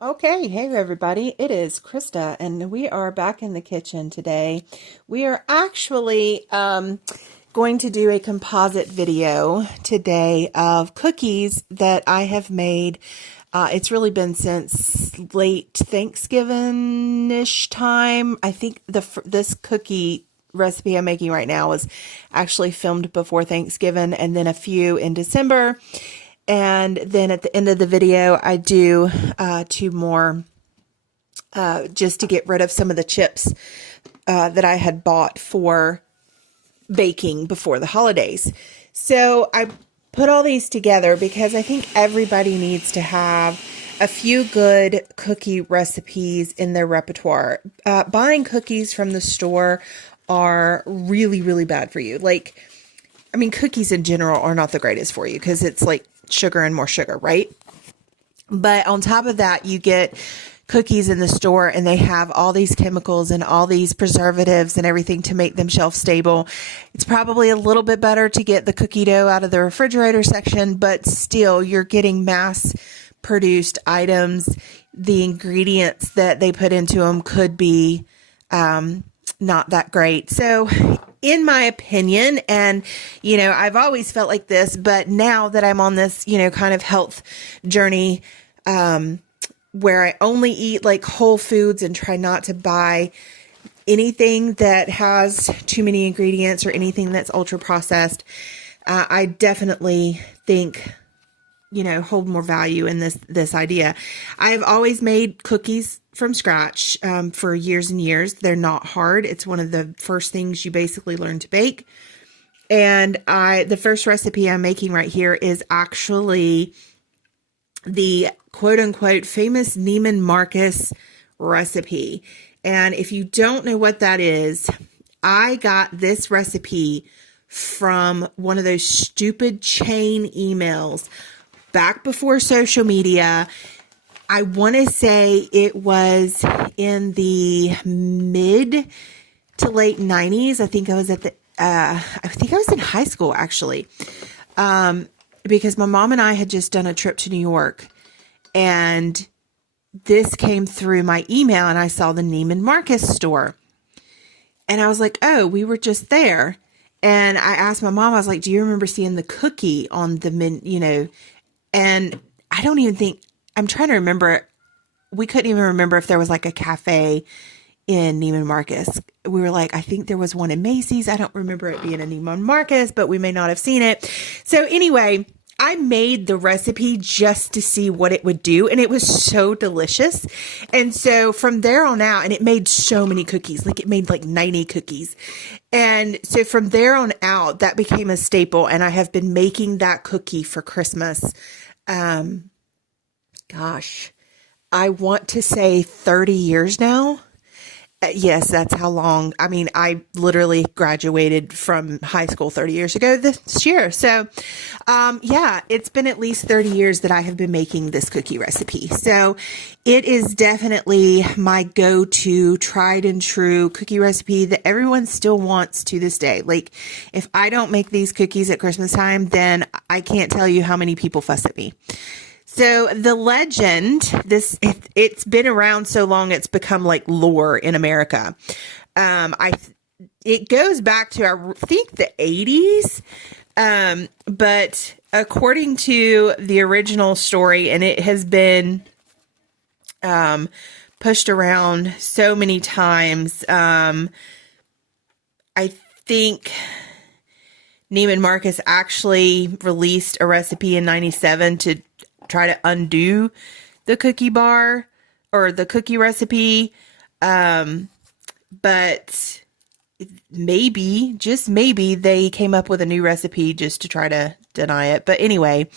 Okay, hey everybody, it is Krista, and we are back in the kitchen today. We are actually going to do a composite video today of cookies that I have made. It's really been since late Thanksgiving-ish time. I think this cookie recipe I'm making right now was actually filmed before Thanksgiving, and then a few in December. And then at the end of the video, I do two more just to get rid of some of the chips that I had bought for baking before the holidays. So I put all these together because I think everybody needs to have a few good cookie recipes in their repertoire. Buying cookies from the store are really, really bad for you. Cookies in general are not the greatest for you because it's like sugar and more sugar, right? But on top of that, you get cookies in the store and they have all these chemicals and all these preservatives and everything to make them shelf stable. It's probably a little bit better to get the cookie dough out of the refrigerator section, but still you're getting mass produced items. The ingredients that they put into them could be not that great. So in my opinion, and, I've always felt like this, but now that I'm on this, kind of health journey, where I only eat like whole foods and try not to buy anything that has too many ingredients or anything that's ultra processed, I definitely think, hold more value in this idea. I've always made cookies from scratch for years and years. They're not hard. It's one of the first things you basically learn to bake. And the first recipe I'm making right here is actually the quote unquote famous Neiman Marcus recipe. And if you don't know what that is, I got this recipe from one of those stupid chain emails back before social media. I want to say it was in the mid to late 90s. I think I was in high school actually. Because my mom and I had just done a trip to New York and this came through my email and I saw the Neiman Marcus store and I was like, oh, we were just there. And I asked my mom, I was like, do you remember seeing the cookie on the and I'm trying to remember. We couldn't even remember if there was like a cafe in Neiman Marcus. We were like, I think there was one in Macy's. I don't remember it being a Neiman Marcus, but we may not have seen it. So anyway, I made the recipe just to see what it would do. And it was so delicious. And so from there on out, and it made so many cookies, like it made like 90 cookies. And so from there on out, that became a staple. And I have been making that cookie for Christmas. I want to say 30 years now. Yes, that's how long. I literally graduated from high school 30 years ago this year. So, it's been at least 30 years that I have been making this cookie recipe. So it is definitely my go-to tried and true cookie recipe that everyone still wants to this day. Like if I don't make these cookies at Christmas time, then I can't tell you how many people fuss at me. So the legend, it's been around so long, it's become like lore in America. It goes back to, I think, the 80s. But according to the original story, and it has been pushed around so many times, I think Neiman Marcus actually released a recipe in 97 to try to undo the cookie bar or the cookie recipe. But maybe, just maybe, they came up with a new recipe just to try to deny it. But anyway,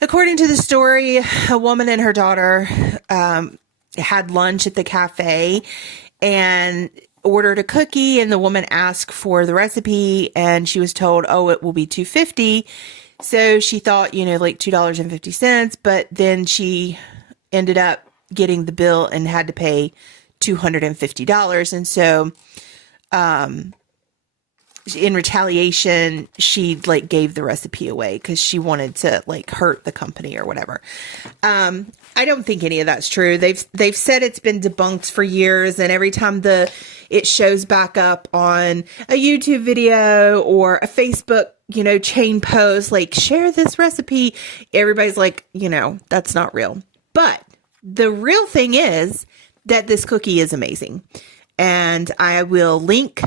according to the story, a woman and her daughter had lunch at the cafe and ordered a cookie, and the woman asked for the recipe and she was told, oh, it will be $2.50. So she thought, like $2.50, but then she ended up getting the bill and had to pay $250. And so, in retaliation, she gave the recipe away because she wanted to hurt the company or whatever. I don't think any of that's true. They've said it's been debunked for years, and every time it shows back up on a YouTube video or a Facebook, chain post, like share this recipe, everybody's like, that's not real. But the real thing is that this cookie is amazing. And I will link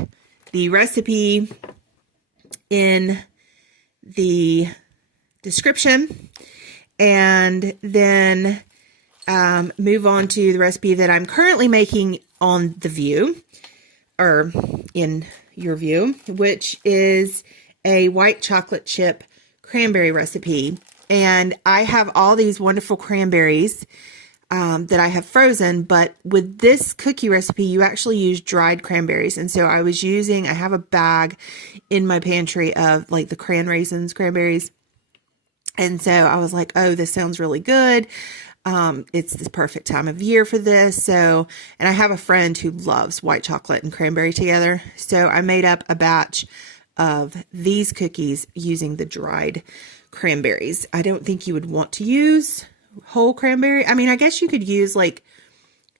the recipe in the description, and then move on to the recipe that I'm currently making on the View, or in your View, which is a white chocolate chip cranberry recipe. And I have all these wonderful cranberries that I have frozen, but with this cookie recipe, you actually use dried cranberries. And so I have a bag in my pantry of like the raisins cranberries. And so I was like, oh, this sounds really good. It's the perfect time of year for this. And I have a friend who loves white chocolate and cranberry together. So I made up a batch of these cookies using the dried cranberries. I don't think you would want to use whole cranberry. I mean, I guess you could use like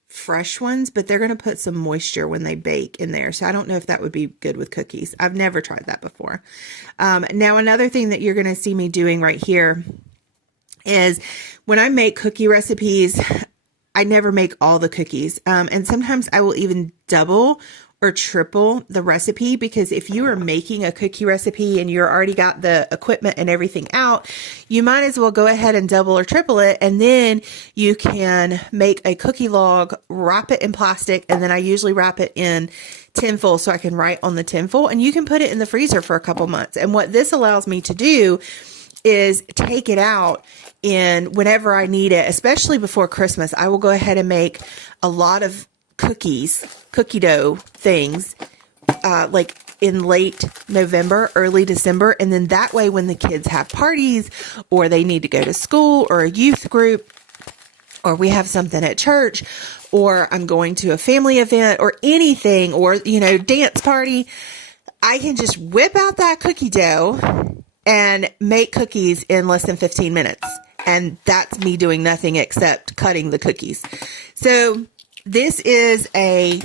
fresh ones, but they're going to put some moisture when they bake in there. So I don't know if that would be good with cookies. I've never tried that before. Now, another thing that you're going to see me doing right here is when I make cookie recipes, I never make all the cookies. And sometimes I will even double or triple the recipe, because if you are making a cookie recipe and you're already got the equipment and everything out, you might as well go ahead and double or triple it. And then you can make a cookie log, wrap it in plastic. And then I usually wrap it in tinfoil so I can write on the tinfoil, and you can put it in the freezer for a couple months. And what this allows me to do is take it out in whenever I need it, especially before Christmas. I will go ahead and make a lot of cookie dough things, like in late November, early December. And then that way, when the kids have parties or they need to go to school or a youth group, or we have something at church, or I'm going to a family event or anything, or, dance party, I can just whip out that cookie dough and make cookies in less than 15 minutes. And that's me doing nothing except cutting the cookies. So this is a,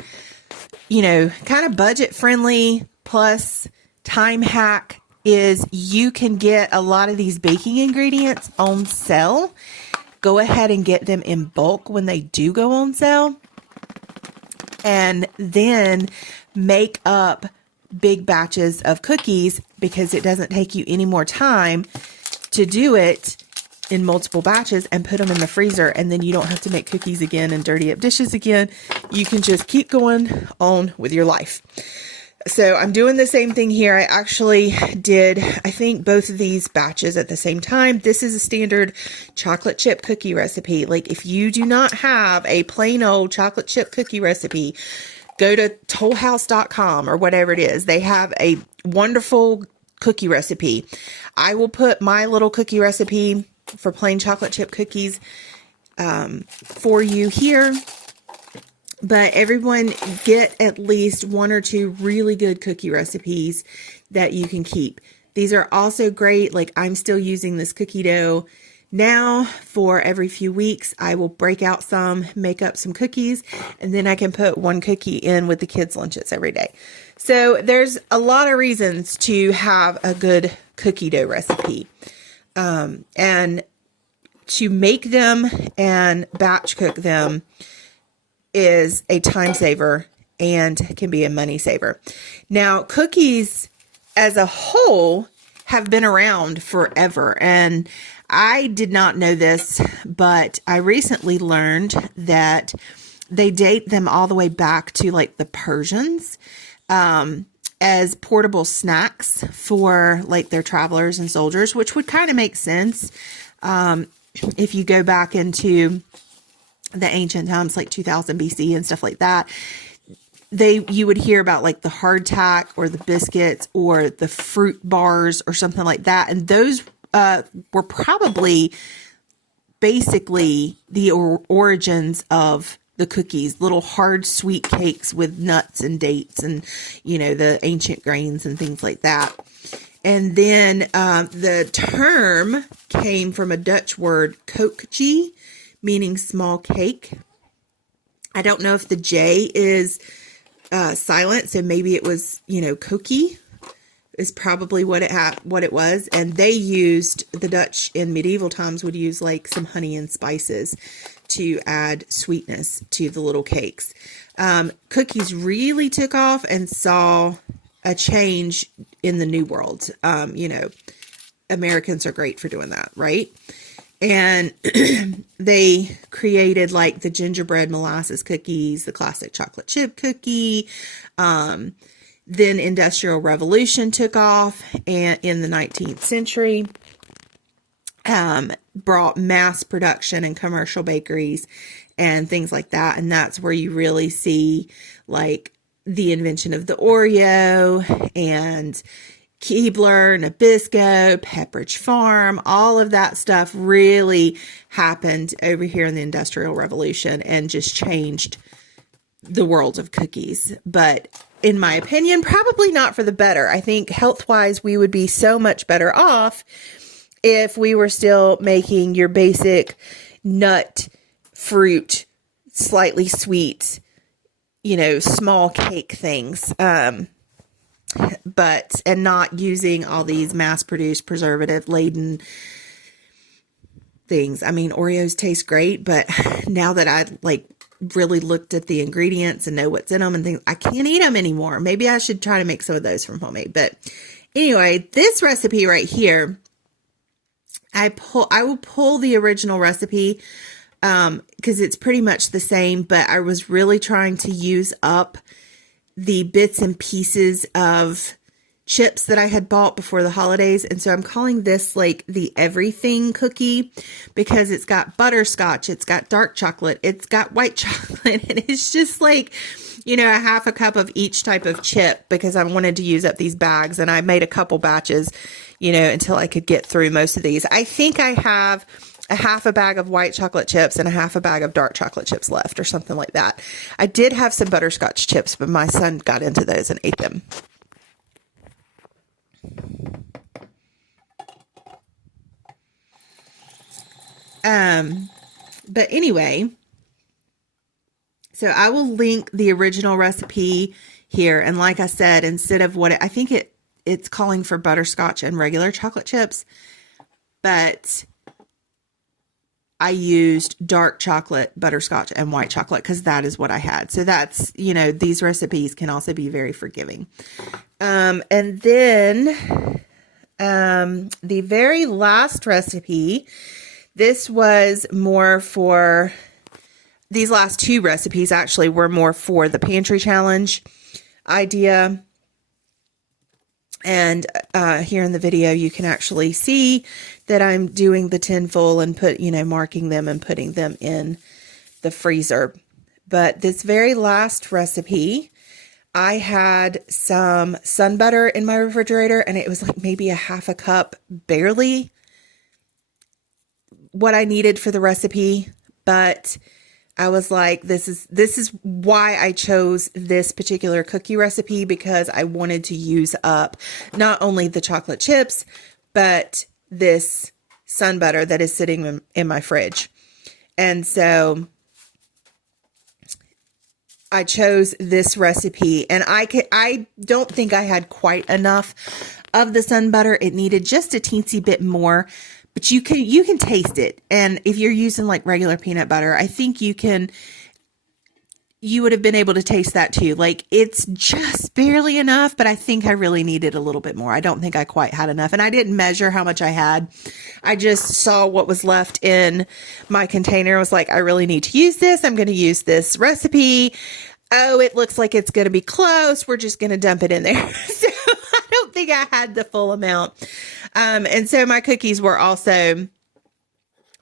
kind of budget friendly plus time hack. Is you can get a lot of these baking ingredients on sale. Go ahead and get them in bulk when they do go on sale. And then make up big batches of cookies, because it doesn't take you any more time to do it in multiple batches and put them in the freezer. And then you don't have to make cookies again and dirty up dishes again. You can just keep going on with your life. So I'm doing the same thing here. I actually did, I think, both of these batches at the same time. This is a standard chocolate chip cookie recipe. Like, if you do not have a plain old chocolate chip cookie recipe, go to tollhouse.com or whatever it is. They have a wonderful cookie recipe. I will put my little cookie recipe for plain chocolate chip cookies for you here. But everyone, get at least one or two really good cookie recipes that you can keep. These are also great. Like, I'm still using this cookie dough now. For every few weeks, I will break out some, make up some cookies, and then I can put one cookie in with the kids' lunches every day. So there's a lot of reasons to have a good cookie dough recipe. And to make them and batch cook them is a time saver and can be a money saver. Now, cookies as a whole have been around forever, and I did not know this, but I recently learned that they date them all the way back to like the Persians, as portable snacks for like their travelers and soldiers, which would kind of make sense. If you go back into the ancient times, like 2000 BC and stuff like that, you would hear about like the hardtack or the biscuits or the fruit bars or something like that. And those were probably basically the origins of the cookies, little hard sweet cakes with nuts and dates and, the ancient grains and things like that. And then the term came from a Dutch word, koekje, meaning small cake. I don't know if the J is silent, so maybe it was, cookie is probably what it was. And they used, the Dutch in medieval times would use like some honey and spices to add sweetness to the little cakes. Cookies really took off and saw a change in the New World. Americans are great for doing that, right? And they created like the gingerbread molasses cookies, the classic chocolate chip cookie. Then Industrial Revolution took off, and in the 19th century, brought mass production and commercial bakeries and things like that. And that's where you really see like the invention of the Oreo and Keebler, Nabisco, Pepperidge Farm. All of that stuff really happened over here in the Industrial Revolution and just changed the world of cookies. But in my opinion, probably not for the better. I think health-wise, we would be so much better off if we were still making your basic nut, fruit, slightly sweet, small cake things. And not using all these mass-produced preservative-laden things. I mean, Oreos taste great, but now that I really looked at the ingredients and know what's in them and things, I can't eat them anymore. Maybe I should try to make some of those from homemade. But anyway, this recipe right here, I will pull the original recipe because it's pretty much the same, but I was really trying to use up the bits and pieces of chips that I had bought before the holidays. And so I'm calling this like the everything cookie because it's got butterscotch, it's got dark chocolate, it's got white chocolate, and it's just like, a half a cup of each type of chip because I wanted to use up these bags. And I made a couple batches, until I could get through most of these. I think I have a half a bag of white chocolate chips and a half a bag of dark chocolate chips left or something like that. I did have some butterscotch chips, but my son got into those and ate them. But anyway, so I will link the original recipe here. And like I said, instead of I think it's calling for butterscotch and regular chocolate chips, but I used dark chocolate, butterscotch, and white chocolate because that is what I had. So that's, these recipes can also be very forgiving. And then the very last recipe, this was more for, these last two recipes actually were more for the pantry challenge idea. And here in the video, you can actually see that I'm doing the tin full and marking them and putting them in the freezer. But this very last recipe, I had some sun butter in my refrigerator, and it was like maybe a half a cup, barely what I needed for the recipe. But I was like, this is why I chose this particular cookie recipe, because I wanted to use up not only the chocolate chips, but this sun butter that is sitting in my fridge. And so I chose this recipe, and I don't think I had quite enough of the sun butter. It needed just a teensy bit more. But you can taste it. And if you're using like regular peanut butter, I think you would have been able to taste that too. Like it's just barely enough, but I think I really needed a little bit more. I don't think I quite had enough. And I didn't measure how much I had. I just saw what was left in my container. I was like, I really need to use this. I'm going to use this recipe. Oh, it looks like it's going to be close. We're just going to dump it in there. So I don't think I had the full amount. And so my cookies were also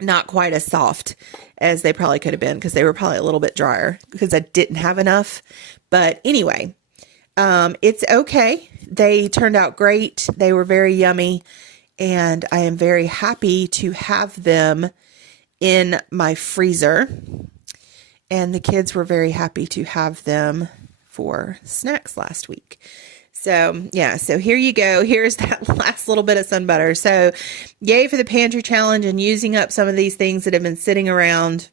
not quite as soft as they probably could have been, because they were probably a little bit drier because I didn't have enough. But anyway, it's okay. They turned out great. They were very yummy, and I am very happy to have them in my freezer. And the kids were very happy to have them for snacks last week. So yeah, so here you go. Here's that last little bit of sun butter. So yay for the pantry challenge and using up some of these things that have been sitting around.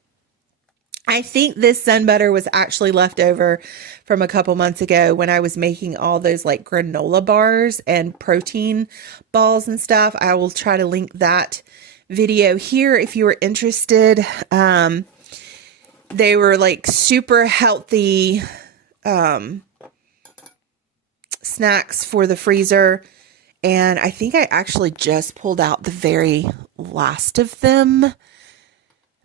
I think this sun butter was actually left over from a couple months ago when I was making all those like granola bars and protein balls and stuff. I will try to link that video here if you were interested. They were like super healthy snacks for the freezer. And I think I actually just pulled out the very last of them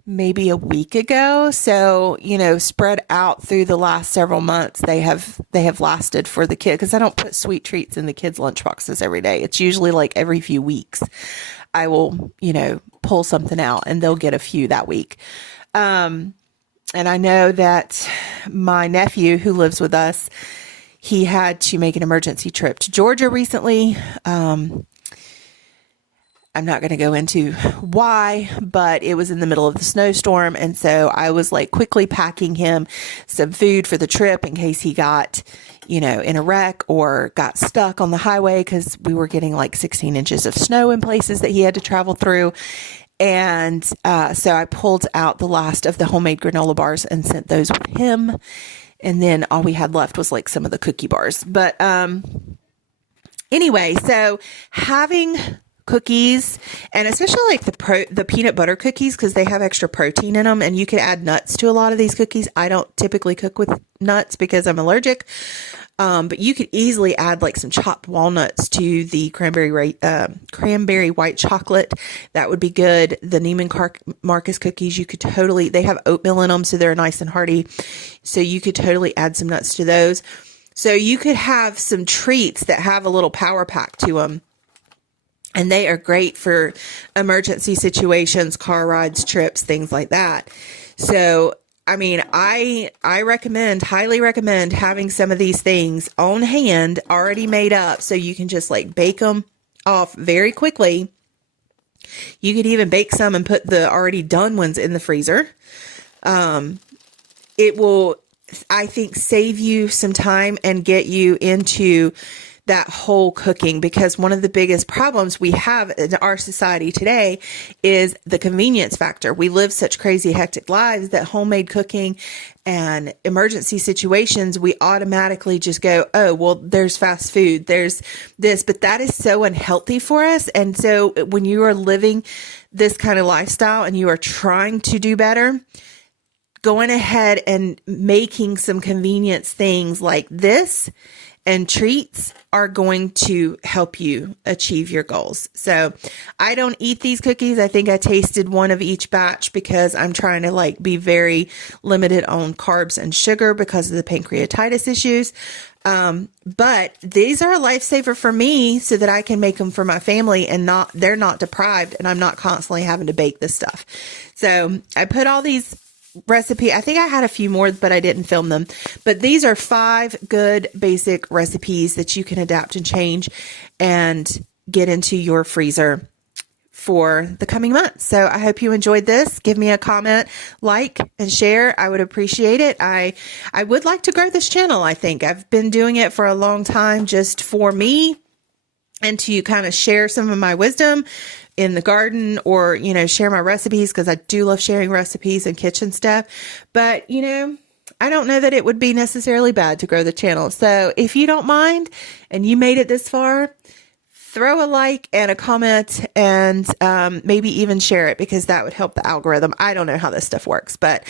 maybe a week ago. So, spread out through the last several months, they have lasted for the kid, because I don't put sweet treats in the kids' lunch boxes every day. It's usually like every few weeks I will, pull something out and they'll get a few that week. And I know that my nephew who lives with us, he had to make an emergency trip to Georgia recently. I'm not going to go into why, but it was in the middle of the snowstorm. And so I was like quickly packing him some food for the trip in case he got, in a wreck or got stuck on the highway, because we were getting like 16 inches of snow in places that he had to travel through. And so I pulled out the last of the homemade granola bars and sent those with him. And then all we had left was like some of the cookie bars. But anyway, so having cookies, and especially like the peanut butter cookies, because they have extra protein in them, and you can add nuts to a lot of these cookies. I don't typically cook with nuts because I'm allergic, but you could easily add like some chopped walnuts to the cranberry white chocolate. That would be good. The Neiman Marcus cookies, you could totally, they have oatmeal in them, so they're nice and hearty, so you could totally add some nuts to those. So you could have some treats that have a little power pack to them. And they are great for emergency situations, car rides, trips, things like that. So, I mean, I highly recommend having some of these things on hand, already made up, so you can just like bake them off very quickly. You could even bake some and put the already done ones in the freezer. It will, I think, save you some time and get you into that whole cooking, because one of the biggest problems we have in our society today is the convenience factor. We live such crazy, hectic lives that homemade cooking and emergency situations, we automatically just go, oh, well, there's fast food, there's this, but that is so unhealthy for us. And so when you are living this kind of lifestyle and you are trying to do better, going ahead and making some convenience things like this and treats are going to help you achieve your goals. So I don't eat these cookies. I think I tasted one of each batch because I'm trying to like be very limited on carbs and sugar because of the pancreatitis issues. But these are a lifesaver for me so that I can make them for my family and they're not deprived, and I'm not constantly having to bake this stuff. So I put all these recipe. I think I had a few more, but I didn't film them. But these are 5 good basic recipes that you can adapt and change and get into your freezer for the coming months. So I hope you enjoyed this. Give me a comment, like, and share. I would appreciate it. I would like to grow this channel. I think I've been doing it for a long time just for me and to kind of share some of my wisdom in the garden, or, share my recipes, because I do love sharing recipes and kitchen stuff. But, I don't know that it would be necessarily bad to grow the channel. So if you don't mind and you made it this far, throw a like and a comment, and maybe even share it, because that would help the algorithm. I don't know how this stuff works, but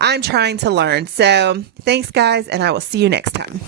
I'm trying to learn. So thanks, guys, and I will see you next time.